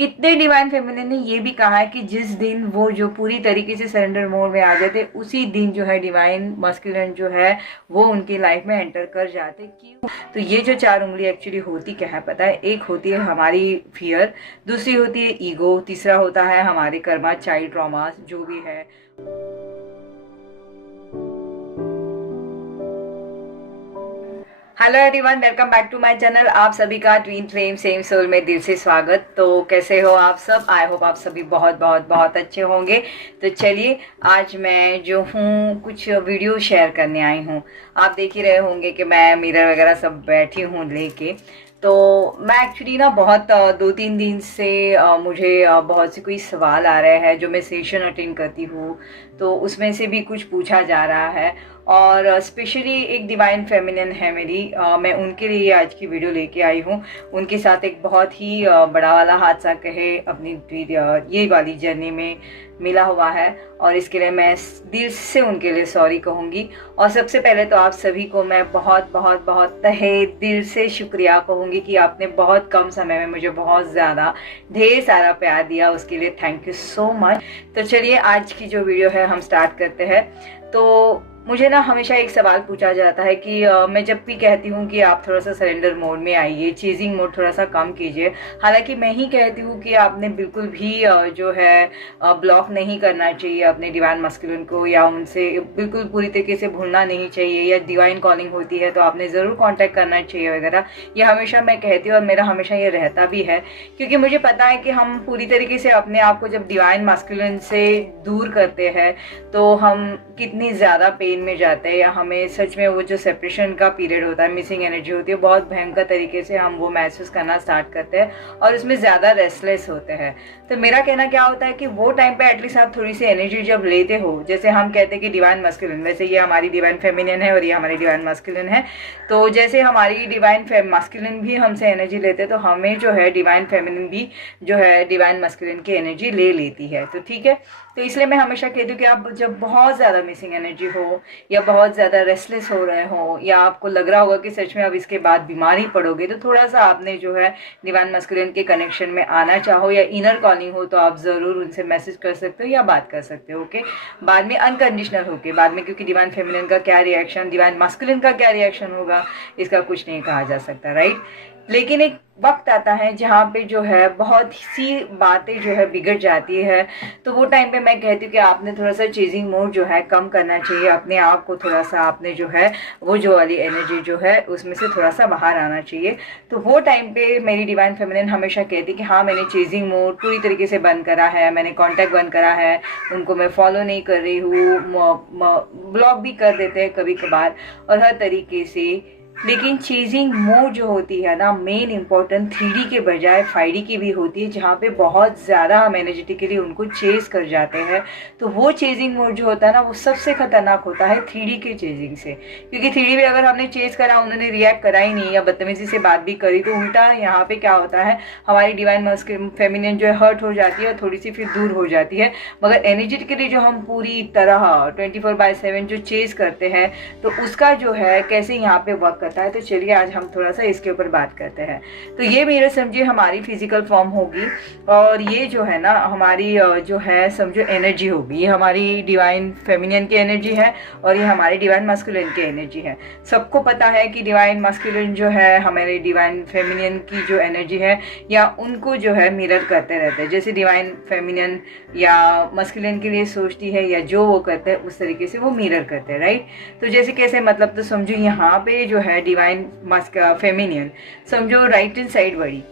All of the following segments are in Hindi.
कितने डिवाइन फेमिनिन ने ये भी कहा है कि जिस दिन वो जो पूरी तरीके से सरेंडर मोड में आ जाते उसी दिन जो है डिवाइन मस्कुलिन जो है वो उनकी लाइफ में एंटर कर जाते। क्यों? तो ये जो 4 उंगली एक्चुअली होती क्या है पता है? एक होती है हमारी फियर, दूसरी होती है ईगो, तीसरा होता है हमारे कर्मा, चाइल्ड ट्रॉमा जो भी है। Hello everyone, welcome back to my channel. आप सभी का ट्विन फ्लेम सेम सोल में दिल से स्वागत। तो कैसे हो आप सब? आई होप आप सभी बहुत बहुत बहुत अच्छे होंगे। तो चलिए आज मैं जो हूँ कुछ वीडियो शेयर करने आई हूँ। आप देख ही रहे होंगे कि मैं मिरर वगैरह सब बैठी हूँ लेके। तो मैं एक्चुअली ना बहुत 2-3 दिन से मुझे बहुत से कोई सवाल आ रहे हैं जो मैं सेशन अटेंड करती हूँ, तो उसमें से भी कुछ पूछा जा रहा है। और स्पेशली एक डिवाइन फेमिनिन है मेरी, मैं उनके लिए आज की वीडियो लेके आई हूँ। उनके साथ एक बहुत ही बड़ा वाला हादसा कहे अपनी ये वाली जर्नी में मिला हुआ है, और इसके लिए मैं दिल से उनके लिए सॉरी कहूँगी। और सबसे पहले तो आप सभी को मैं बहुत बहुत बहुत तहे दिल से शुक्रिया कहूँगी कि आपने बहुत कम समय में मुझे बहुत ज़्यादा ढेर सारा प्यार दिया, उसके लिए थैंक यू सो मच। तो चलिए आज की जो वीडियो है हम स्टार्ट करते हैं। तो मुझे ना हमेशा एक सवाल पूछा जाता है कि मैं जब भी कहती हूँ कि आप थोड़ा सा सरेंडर मोड में आइए, चेजिंग मोड थोड़ा सा कम कीजिए। हालांकि मैं ही कहती हूँ कि आपने बिल्कुल भी जो है ब्लॉक नहीं करना चाहिए अपने डिवाइन मस्कुलिन को, या उनसे बिल्कुल पूरी तरीके से भूलना नहीं चाहिए, या डिवाइन कॉलिंग होती है तो आपने ज़रूर कॉन्टैक्ट करना चाहिए वगैरह। ये हमेशा मैं कहती हूँ और मेरा हमेशा ये रहता भी है, क्योंकि मुझे पता है कि हम पूरी तरीके से अपने आप को जब डिवाइन मस्कुलिन से दूर करते हैं तो हम कितनी ज़्यादा पेन में जाते हैं, या हमें सच में वो जो सेपरेशन का पीरियड होता है, मिसिंग एनर्जी होती है, बहुत भयंकर तरीके से हम वो महसूस करना स्टार्ट करते हैं और उसमें ज़्यादा रेस्टलेस होते हैं। तो मेरा कहना क्या होता है कि वो टाइम पे एटलीस्ट आप थोड़ी सी एनर्जी जब लेते हो, जैसे हम कहते हैं कि डिवाइन मस्कुलिन, वैसे ये हमारी डिवाइन फेमिनिन है और ये हमारी डिवाइन मस्कुलिन है। तो जैसे हमारी डिवाइन मस्कुलिन भी हमसे एनर्जी लेते हैं, तो हमें जो है डिवाइन फेमिनिन भी जो है डिवाइन मस्कुलिन की एनर्जी ले लेती है। तो ठीक है, तो इसलिए मैं हमेशा कहती हूँ कि आप जब बहुत ज़्यादा मिसिंग एनर्जी हो, या बहुत ज़्यादा रेस्टलेस हो रहे हो, या आपको लग रहा होगा कि सच में अब इसके बाद बीमार ही पड़ोगे, तो थोड़ा सा आपने जो है डिवाइन मस्कुलिन के कनेक्शन में आना चाहो, या इनर कॉलिंग हो, तो आप ज़रूर उनसे मैसेज कर सकते हो या बात कर सकते हो। ओके, बाद में अनकंडीशनल होके बाद में, क्योंकि डिवाइन फेमिनिन का क्या रिएक्शन, डिवाइन मस्कुलिन का क्या रिएक्शन होगा, इसका कुछ नहीं कहा जा सकता, राइट। लेकिन एक वक्त आता है जहाँ पे जो है बहुत सी बातें जो है बिगड़ जाती है, तो वो टाइम पे मैं कहती हूँ कि आपने थोड़ा सा चेजिंग मोड जो है कम करना चाहिए, अपने आप को थोड़ा सा आपने जो है वो जो वाली एनर्जी जो है उसमें से थोड़ा सा बाहर आना चाहिए। तो वो टाइम पे मेरी डिवाइन फेमिनिन हमेशा कहती कि हाँ, मैंने चेजिंग मोड पूरी तरीके से बंद करा है, मैंने कॉन्टैक्ट बंद करा है, उनको मैं फॉलो नहीं कर रही हूँ, ब्लॉक भी कर देते हैं कभी कभार और हर तरीके से। लेकिन चेजिंग मोड जो होती है ना, मेन इंपॉर्टेंट 3D के बजाय 5D की भी होती है, जहाँ पे बहुत ज़्यादा हम एनर्जेटिकली उनको चेज कर जाते हैं। तो वो चेजिंग मोड जो होता है ना, वो सबसे खतरनाक होता है 3D के चेजिंग से, क्योंकि 3D में अगर हमने चेज करा, उन्होंने रिएक्ट करा ही नहीं या बदतमीजी से बात भी करी, तो उल्टा यहाँ पे क्या होता है, हमारी डिवाइन फेमिनिन जो है हर्ट हो जाती है और थोड़ी सी फिर दूर हो जाती है। मगर एनर्जेटिकली जो हम पूरी तरह 24/7 जो चेज करते हैं, तो उसका जो है कैसे यहाँ पे वर्क है। तो चलिए आज हम थोड़ा सा इसके ऊपर बात करते हैं। तो ये मेरे समझिए हमारी फिजिकल फॉर्म होगी, और ये जो है ना हमारी जो है समझो एनर्जी होगी, ये हमारी डिवाइन फेमिनिन की एनर्जी है और ये हमारी डिवाइन मस्कुलिन की एनर्जी है। सबको पता है कि डिवाइन मस्कुलिन जो है हमारे डिवाइन फेमिनिन की जो एनर्जी है, या उनको जो है मिरर करते रहते हैं, जैसे डिवाइन फेमिनिन या मस्कुलिन के लिए सोचती है या जो वो करते हैं उस तरीके से वो मिरर करते हैं, राइट। तो जैसे कैसे, मतलब तो समझो यहाँ पे जो है डिवाइन फेमिनिन समझो राइट हैंड साइड बड़ी,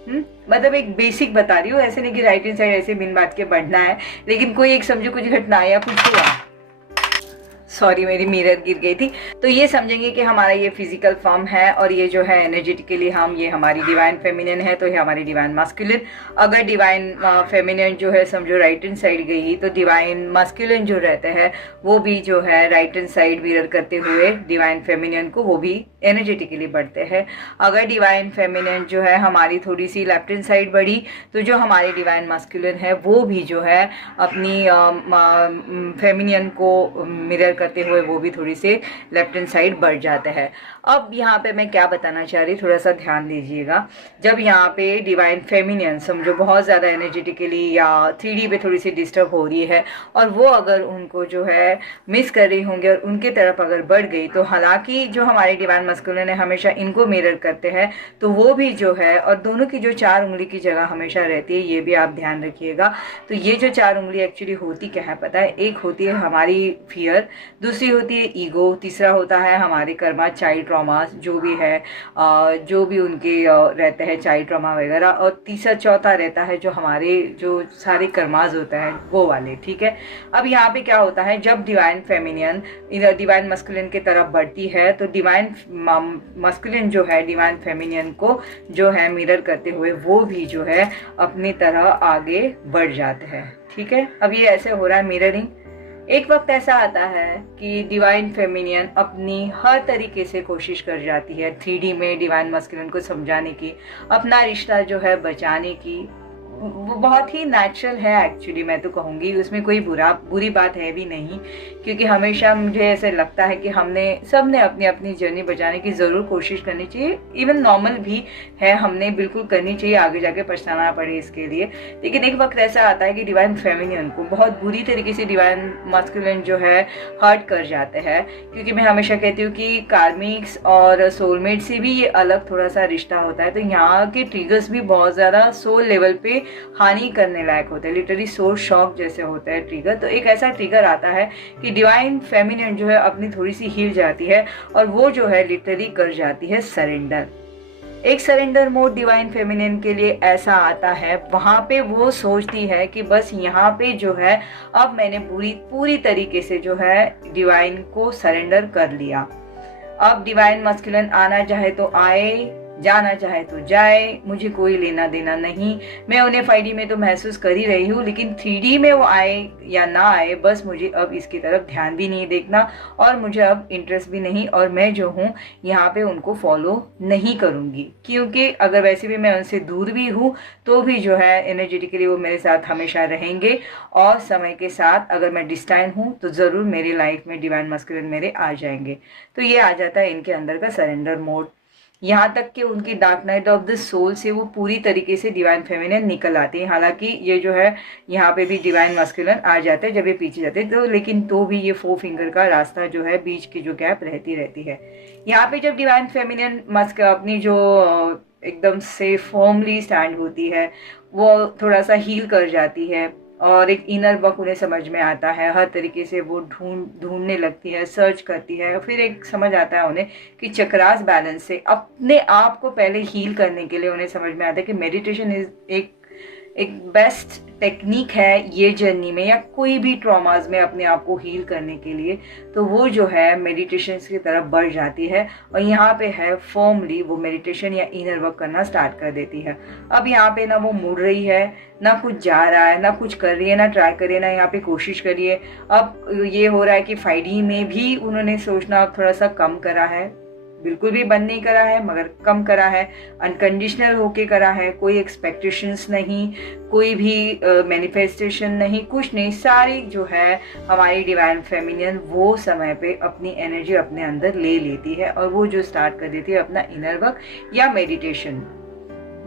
मतलब एक बेसिक बता रही हूँ, ऐसे नहीं कि राइट हैंड साइड ऐसे बिन बात के बढ़ना है, लेकिन कोई एक समझो कुछ घटना या कुछ हुआ, सॉरी मेरी मिरर गिर गई थी, तो ये समझेंगे कि हमारा ये फिजिकल फॉर्म है, और ये जो है एनर्जेटिकली हम, ये हमारी डिवाइन फेमिनिन है, तो ये हमारी डिवाइन मस्कुलिन। अगर डिवाइन फेमिनिन जो है समझो राइट हैंड साइड गई, तो डिवाइन मस्कुलिन जो रहते हैं वो भी जो है राइट हैंड साइड मिरर करते हुए डिवाइन फेमिनिन को वो भी एनर्जेटिकली बढ़ते हैं। अगर डिवाइन फेमिनिन जो है हमारी थोड़ी सी लेफ्ट हैंड साइड बढ़ी, तो जो हमारी डिवाइन मस्कुलिन है वो भी जो है अपनी फेमिनिन को मिरर करते हुए वो भी थोड़ी से लेफ्ट हैंड साइड बढ़ जाता है। अब यहाँ पे मैं क्या बताना चाह रही, थोड़ा सा ध्यान दीजिएगा। जब यहाँ पे डिवाइन फेमिनियन समझो बहुत ज़्यादा एनर्जेटिकली या 3D पे थोड़ी सी डिस्टर्ब हो रही है और वो अगर उनको जो है मिस कर रही होंगे और उनके तरफ अगर बढ़ गई, तो हालांकि जो हमारे डिवाइन मस्कुलिन है हमेशा इनको मिरर करते हैं, तो वो भी जो है, और दोनों की जो 4 उंगली की जगह हमेशा रहती है, ये भी आप ध्यान रखिएगा। तो ये जो 4 उंगली एक्चुअली होती क्या है पता है, एक होती है हमारी फियर, दूसरी होती है ईगो, तीसरा होता है हमारे कर्मा, चाइल्ड ट्रॉमा जो भी है, जो भी उनके रहते हैं चाइल्ड ट्रॉमा वगैरह, और तीसरा चौथा रहता है जो हमारे जो सारे कर्माज होता है वो वाले। ठीक है, अब यहाँ पे क्या होता है, जब डिवाइन फेमिनियन डिवाइन मस्कुलिन की तरफ बढ़ती है तो डिवाइन मस्कुलिन जो है डिवाइन फेमिनियन को जो है मिरर करते हुए वो भी जो है अपनी तरह आगे बढ़ जाते हैं। ठीक है, अब ये ऐसे हो रहा है मिररिंग। एक वक्त ऐसा आता है कि डिवाइन फेमिनियन अपनी हर तरीके से कोशिश कर जाती है 3D में डिवाइन मस्कुलिन को समझाने की, अपना रिश्ता जो है बचाने की। वो बहुत ही नेचुरल है एक्चुअली, मैं तो कहूँगी उसमें कोई बुरी बात है भी नहीं, क्योंकि हमेशा मुझे ऐसे लगता है कि सबने अपनी अपनी जर्नी बचाने की ज़रूर कोशिश करनी चाहिए। इवन नॉर्मल भी है, हमने बिल्कुल करनी चाहिए, आगे जाके पछताना पड़े इसके लिए। लेकिन एक वक्त ऐसा आता है कि डिवाइन फेमिनियन को बहुत बुरी तरीके से डिवाइन मस्कुलिन जो है हर्ट कर जाते हैं, क्योंकि मैं हमेशा कहती हूँ कि कार्मिक्स और सोलमेट से भी ये अलग थोड़ा सा रिश्ता होता है। तो यहाँ के ट्रिगर्स भी बहुत ज़्यादा सोल लेवल पे हानि करने लायक होते हैं, लिटरली सोल शॉक जैसे होता है ट्रिगर। तो एक ऐसा ट्रिगर आता है कि डिवाइन फेमिनियन जो है अपनी थोड़ी सी हिल जाती है और वो जो है लिटरली कर जाती है सरेंडर। एक सरेंडर मोड डिवाइन फेमिनियन के लिए ऐसा आता है, वहां पे वो सोचती है कि बस यहाँ पे जो है अब मैंने पूरी तरीके से जो है डिवाइन को सरेंडर कर लिया। अब डिवाइन मस्कुलिन आना चाहे तो आए, जाना चाहे तो जाए, मुझे कोई लेना देना नहीं। मैं उन्हें 5D में तो महसूस कर ही रही हूँ, लेकिन 3D में वो आए या ना आए बस मुझे अब इसकी तरफ ध्यान भी नहीं देखना और मुझे अब इंटरेस्ट भी नहीं, और मैं जो हूँ यहाँ पे उनको फॉलो नहीं करूँगी, क्योंकि अगर वैसे भी मैं उनसे दूर भी हूँ तो भी जो है एनर्जेटिकली वो मेरे साथ हमेशा रहेंगे, और समय के साथ अगर मैं डिस्टाइन हूँ तो ज़रूर मेरी लाइफ में डिवाइन मस्कुलिन मेरे आ जाएंगे। तो ये आ जाता है इनके अंदर का सरेंडर मोड। यहाँ तक कि उनकी dark night of the soul से वो पूरी तरीके से डिवाइन फेमिनियन निकल आती है। हालांकि ये जो है यहाँ पे भी डिवाइन मस्कुलिन आ जाते हैं जब ये पीछे जाते हैं, तो लेकिन तो भी ये 4 फिंगर का रास्ता जो है बीच की जो गैप रहती है। यहाँ पे जब डिवाइन फेमिनियन मस्क अपनी जो एकदम से फर्मली स्टैंड होती है, वो थोड़ा सा हील कर जाती है और एक इनर वर्क उन्हें समझ में आता है। हर तरीके से वो ढूंढने लगती है, सर्च करती है, फिर एक समझ आता है उन्हें कि चक्रास बैलेंस से अपने आप को पहले हील करने के लिए उन्हें समझ में आता है कि मेडिटेशन इज एक बेस्ट टेक्निक है ये जर्नी में या कोई भी ट्रॉमाज में अपने आप को हील करने के लिए। तो वो जो है मेडिटेशन की तरफ बढ़ जाती है और यहाँ पे है फॉर्मली वो मेडिटेशन या इनर वर्क करना स्टार्ट कर देती है। अब यहाँ पे ना वो मुड़ रही है, ना कुछ जा रहा है, ना कुछ कर रही है, ना ट्राई कर रही है, ना यहाँ पे कोशिश करिए। अब ये हो रहा है कि 5D में भी उन्होंने सोचना अब थोड़ा सा कम करा है, बिल्कुल भी बंद नहीं करा है मगर कम करा है, अनकंडीशनल होके करा है, कोई एक्सपेक्टेशंस नहीं, कोई भी मैनिफेस्टेशन नहीं, कुछ नहीं। सारी जो है हमारी डिवाइन फेमिनियन वो समय पे अपनी एनर्जी अपने अंदर ले लेती है और वो जो स्टार्ट कर देती है अपना इनर वर्क या मेडिटेशन।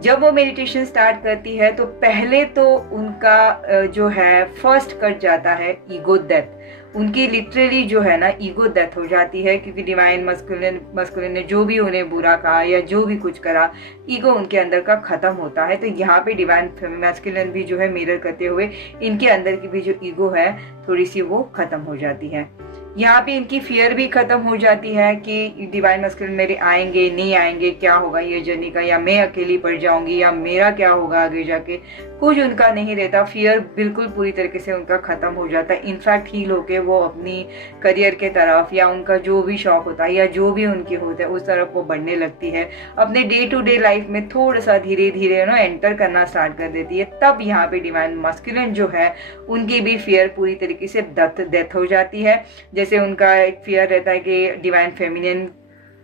जब वो मेडिटेशन स्टार्ट करती है तो पहले तो उनका जो है फर्स्ट कट जाता है ईगो डेथ। उनकी लिटरली जो है ना ईगो डेथ हो जाती है, क्योंकि डिवाइन मस्कुलिन ने जो भी उन्हें बुरा कहा या जो भी कुछ करा, ईगो उनके अंदर का खत्म होता है। तो यहाँ पे डिवाइन मस्कुलिन भी जो है मिरर करते हुए इनके अंदर की भी जो ईगो है थोड़ी सी वो खत्म हो जाती है। यहाँ पे इनकी फियर भी खत्म हो जाती है कि डिवाइन मस्कुलिन मेरे आएंगे नहीं आएंगे, क्या होगा ये जर्नी का, या मैं अकेली पड़ जाऊंगी, या मेरा क्या होगा आगे जाके, कुछ उनका नहीं रहता। फियर बिल्कुल पूरी तरीके से उनका खत्म हो जाता है। इनफैक्ट हील होके वो अपनी करियर के तरफ या उनका जो भी शौक होता है या जो भी उनकी होता है उस तरफ वो बढ़ने लगती है। अपने डे टू डे लाइफ में थोड़ा सा धीरे धीरे ना एंटर करना स्टार्ट कर देती है। तब यहाँ पे डिवाइन मस्कुलिन जो है उनकी भी फियर पूरी तरीके से डेथ हो जाती है। जैसे उनका एक फियर रहता है कि डिवाइन फेमिनियन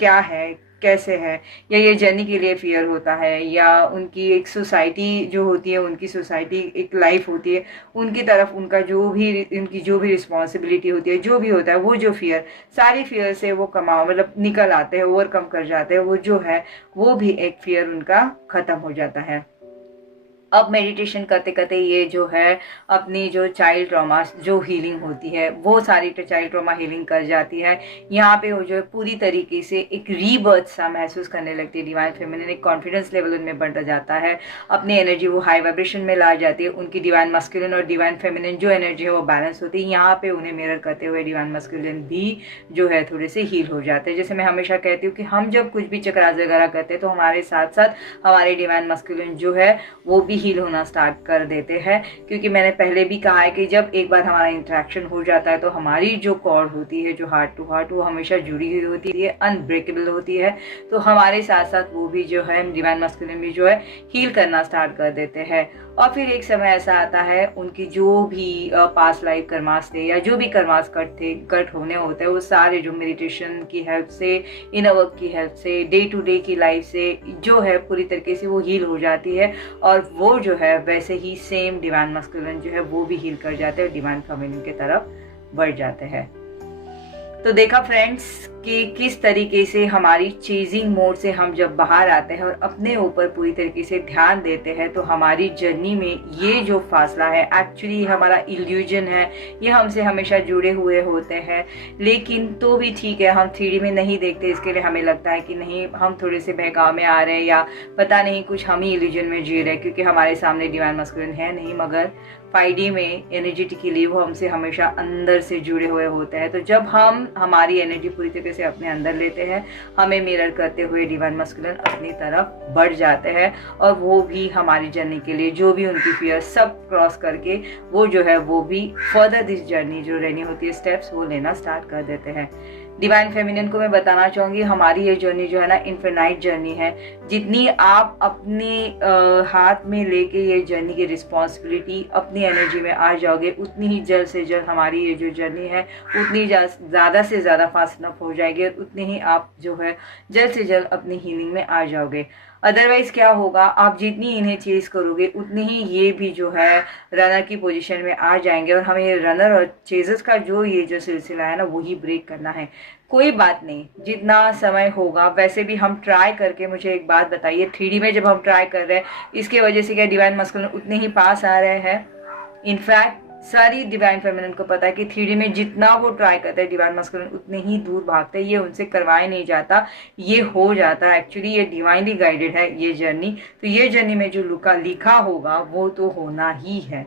क्या है, कैसे है, या ये जर्नी के लिए फियर होता है, या उनकी एक सोसाइटी जो होती है, उनकी सोसाइटी एक लाइफ होती है, उनकी तरफ उनकी जो भी रिस्पॉन्सिबिलिटी होती है, जो भी होता है, वो जो फियर, सारी फियर से वो मतलब निकल आते हैं, ओवरकम कर जाते हैं, वो जो है वो भी एक फियर उनका खत्म हो जाता है। अब मेडिटेशन करते करते ये जो है अपनी जो चाइल्ड ट्रॉमा जो हीलिंग होती है, वो सारी चाइल्ड ट्रॉमा हीलिंग कर जाती है। यहाँ पे वो जो है पूरी तरीके से एक रीबर्थ सा महसूस करने लगती है। डिवाइन फेमिनिन एक कॉन्फिडेंस लेवल उनमें बढ़ता जाता है, अपनी एनर्जी वो हाई वाइब्रेशन में ला जाती है। उनकी डिवाइन मस्कुलिन और डिवाइन फेमिनिन जो एनर्जी है वो बैलेंस होती है। यहाँ पे उन्हें मिरर करते हुए डिवाइन मस्कुलिन भी जो है थोड़े से हील हो जाते हैं। जैसे मैं हमेशा कहती हूँ कि हम जब कुछ भी चक्रास वगैरह करते हैं तो हमारे साथ साथ हमारे डिवाइन मस्कुलिन जो है वो भी हील होना स्टार्ट कर देते हैं। क्योंकि मैंने पहले भी कहा है कि जब एक बार हमारा इंटरेक्शन हो जाता है तो हमारी जो कॉर्ड होती है, जो हार्ट टू हार्ट, वो हमेशा जुड़ी हुई होती है, अनब्रेकेबल होती है। तो हमारे साथ साथ वो भी जो है डिवाइन मस्कुलिन भी जो है हील करना स्टार्ट कर देते हैं। और फिर एक समय ऐसा आता है उनकी जो भी पास्ट लाइफ कर्मास थे या जो भी कर्मास कट होने होते हैं, वो सारे जो मेडिटेशन की हेल्प से, इनर वर्क की हेल्प से, डे टू डे की लाइफ से जो है पूरी तरीके से वो हील हो जाती है। और वो जो है वैसे ही सेम डिवाइन मस्कुलिन जो है वो भी हील कर जाते हैं, डिवाइन फेमिनिन की तरफ बढ़ जाते हैं। तो देखा फ्रेंड्स कि किस तरीके से हमारी चेजिंग मोड से हम जब बाहर आते हैं और अपने ऊपर पूरी तरीके से ध्यान देते हैं तो हमारी जर्नी में ये जो फासला है एक्चुअली हमारा इल्यूजन है, ये हमसे हमेशा जुड़े हुए होते हैं। लेकिन तो भी ठीक है, हम 3D में नहीं देखते, इसके लिए हमें लगता है कि नहीं हम थोड़े से बहकाव में आ रहे हैं या पता नहीं कुछ हम ही इल्यूजन में जी रहे हैं, क्योंकि हमारे सामने डिवाइन मस्कुलिन है नहीं, मगर 5D में एनर्जेटिकली वो हमसे हमेशा अंदर से जुड़े हुए होते हैं। तो जब हम हमारी एनर्जी पूरी तरीके से अपने अंदर लेते हैं, हमें मिरर करते हुए डिवाइन मस्कुलिन अपनी तरफ बढ़ जाते हैं और वो भी हमारी जर्नी के लिए जो भी उनकी फियर सब क्रॉस करके वो जो है वो भी फर्दर दिस जर्नी जो रहनी होती है स्टेप्स वो लेना स्टार्ट कर देते हैं। डिवाइन फेमिनिन को मैं बताना चाहूँगी हमारी ये जर्नी जो है ना इनफिनाइट जर्नी है। जितनी आप अपने हाथ में लेके ये जर्नी की रिस्पॉन्सिबिलिटी अपनी एनर्जी में आ जाओगे, उतनी ही जल्द से जल्द हमारी ये जो जर्नी है उतनी ज़्यादा से ज़्यादा फास्ट अप हो जाएगी और उतनी ही आप जो है जल्द से जल्द अपनी हीलिंग में आ जाओगे। अदरवाइज क्या होगा, आप जितनी इन्हें चेज करोगे उतनी ही ये भी जो है रनर की पोजीशन में आ जाएंगे और हमें रनर और चेजर्स का जो ये जो सिलसिला है ना वही ब्रेक करना है। कोई बात नहीं, जितना समय होगा वैसे भी हम ट्राई करके मुझे एक बात बताइए, 3D में जब हम ट्राई कर रहे हैं इसके वजह से क्या डिवाइन मस्कुलिन उतने ही पास आ रहे हैं? इनफैक्ट सारी डिवाइन फेमिनिन को पता है कि 3D में जितना वो ट्राई करते हैं डिवाइन मस्कुलिन उतने ही दूर भागते हैं। ये उनसे करवाया नहीं जाता, ये हो जाता है। एक्चुअली ये डिवाइनली गाइडेड है ये जर्नी। तो ये जर्नी में जो लिखा होगा वो तो होना ही है।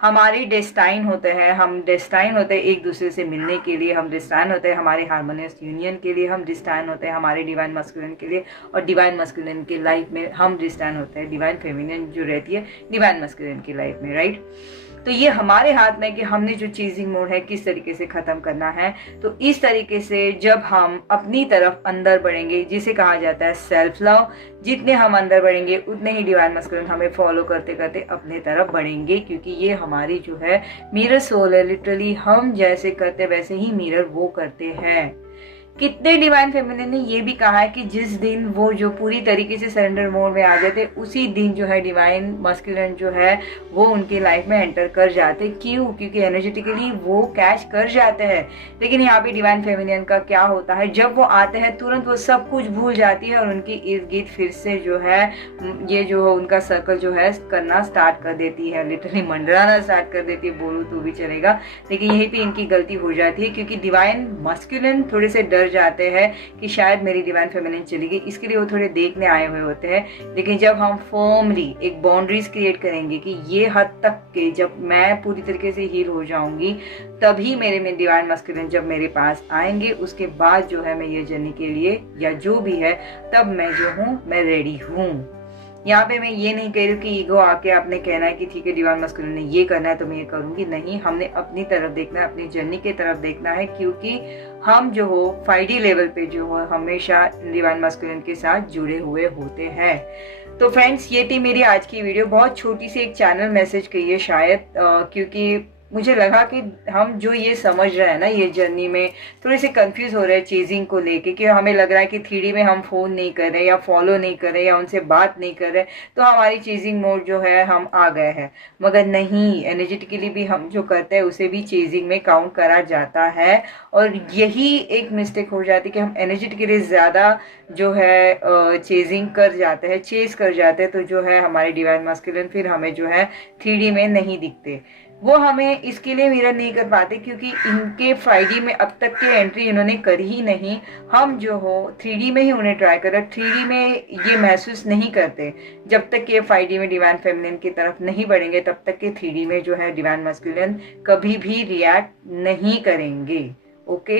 हमारी डेस्टाइन होते हैं, हम डेस्टाइन होते हैं एक दूसरे से मिलने के लिए, हम डेस्टाइन होते हैं हमारे हार्मोनियस यूनियन के लिए, हम डिस्टाइन होते हैं हमारे डिवाइन मस्कुलिन के लिए, और डिवाइन मस्कुलिन के लाइफ में हम डिस्टाइन होते हैं डिवाइन फेमिनिन जो रहती है डिवाइन मस्कुलिन की लाइफ में, राइट। तो ये हमारे हाथ में कि हमने जो चेजिंग मोड है किस तरीके से ख़त्म करना है। तो इस तरीके से जब हम अपनी तरफ अंदर बढ़ेंगे, जिसे कहा जाता है सेल्फ लव, जितने हम अंदर बढ़ेंगे उतने ही डिवाइन मस्कुलिन हमें फॉलो करते करते अपने तरफ बढ़ेंगे, क्योंकि ये हमारी जो है मिरर सोल है। लिटरली हम जैसे करते वैसे ही मिरर वो करते हैं। कितने डिवाइन फेमिनिन ने ये भी कहा है कि जिस दिन वो जो पूरी तरीके से सरेंडर मोड में आ जाते उसी दिन जो है डिवाइन मस्कुलिन जो है वो उनकी लाइफ में एंटर कर जाते। क्यों? क्योंकि एनर्जेटिकली वो कैच कर जाते हैं। लेकिन यहाँ पे डिवाइन फेमिनिन का क्या होता है, जब वो आते हैं तुरंत वो सब कुछ भूल जाती है और उनकी इर्द गिर्द फिर से जो है ये जो उनका सर्कल जो है करना स्टार्ट कर देती है, लिटरली मंडराना स्टार्ट कर देती है, बोलूँ तो भी चलेगा। लेकिन यहीं पे इनकी गलती हो जाती है, क्योंकि डिवाइन मस्कुलिन थोड़े से डर जाते हैं कि शायद मेरी डिवाइन फेमिनिन चली गई, इसके लिए वो थोड़े देखने आए हुए होते हैं। लेकिन जब हम फर्मली एक बाउंड्रीज क्रिएट करेंगे कि ये हद तक के जब मैं पूरी तरीके से हील हो जाऊंगी तभी मेरे में डिवाइन मस्कुलिन जब मेरे पास आएंगे, उसके बाद जो है मैं ये जर्नी के लिए या जो भी है तब मैं जो हूँ मैं रेडी हूँ। यहाँ पे मैं ये नहीं कह रही हूँ कि ईगो आके आपने कहना है कि ठीक है डिवाइन मस्कुलिन ने ये करना है तो मैं ये करूँगी। नहीं, हमने अपनी तरफ देखना है, अपनी जर्नी की तरफ देखना है, क्योंकि हम जो हो 5D लेवल पे जो हो हमेशा डिवाइन मस्कुलिन के साथ जुड़े हुए होते हैं। तो फ्रेंड्स, ये थी मेरी आज की वीडियो। बहुत छोटी सी एक चैनल मैसेज कही है शायद, क्योंकि मुझे लगा कि हम जो ये समझ रहे हैं ना, ये जर्नी में थोड़े से कंफ्यूज हो रहे हैं चेजिंग को लेके, कि हमें लग रहा है कि 3D में हम फोन नहीं कर रहे या फॉलो नहीं कर रहे या उनसे बात नहीं कर रहे तो हमारी चेजिंग मोड जो है हम आ गए हैं। मगर नहीं, एनर्जेटिकली भी हम जो करते हैं उसे भी चेजिंग में काउंट करा जाता है। और यही एक मिस्टेक हो जाती है कि हम एनर्जेटिकली ज़्यादा जो है चेजिंग कर जाते हैं, चेज कर जाते हैं, तो जो है हमारे डिवाइन मास्कुलिन फिर हमें जो है 3D में नहीं दिखते। वो हमें इसके लिए मिरर नहीं कर पाते क्योंकि इनके 5D में अब तक के एंट्री इन्होंने करी ही नहीं। हम जो हो 3D में ही उन्हें ट्राई कर रहे, 3D में ये महसूस नहीं करते। जब तक ये 5D में डिवाइन फेमिनिन की तरफ नहीं बढ़ेंगे तब तक के 3D में जो है डिवाइन मास्कुलिन कभी भी रिएक्ट नहीं करेंगे। ओके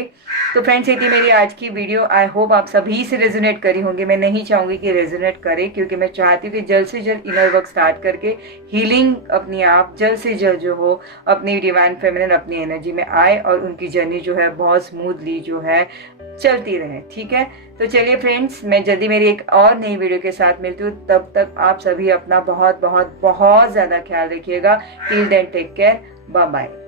तो फ्रेंड्स, ये थी मेरी आज की वीडियो। आई होप आप सभी से रेजोनेट करी होंगी। मैं नहीं चाहूंगी कि रेजोनेट करे, क्योंकि मैं चाहती हूँ कि जल्द से जल्द इनर वर्क स्टार्ट करके हीलिंग अपनी आप जल्द से जल्द जो हो अपनी डिवाइन फेमिनिन अपनी एनर्जी में आए और उनकी जर्नी जो है बहुत स्मूथली जो है चलती रहे। ठीक है, तो चलिए फ्रेंड्स, मैं जल्दी मेरी एक और नई वीडियो के साथ मिलती हूँ। तब तक आप सभी अपना बहुत बहुत बहुत ज़्यादा ख्याल रखिएगा। Till then take care, bye bye.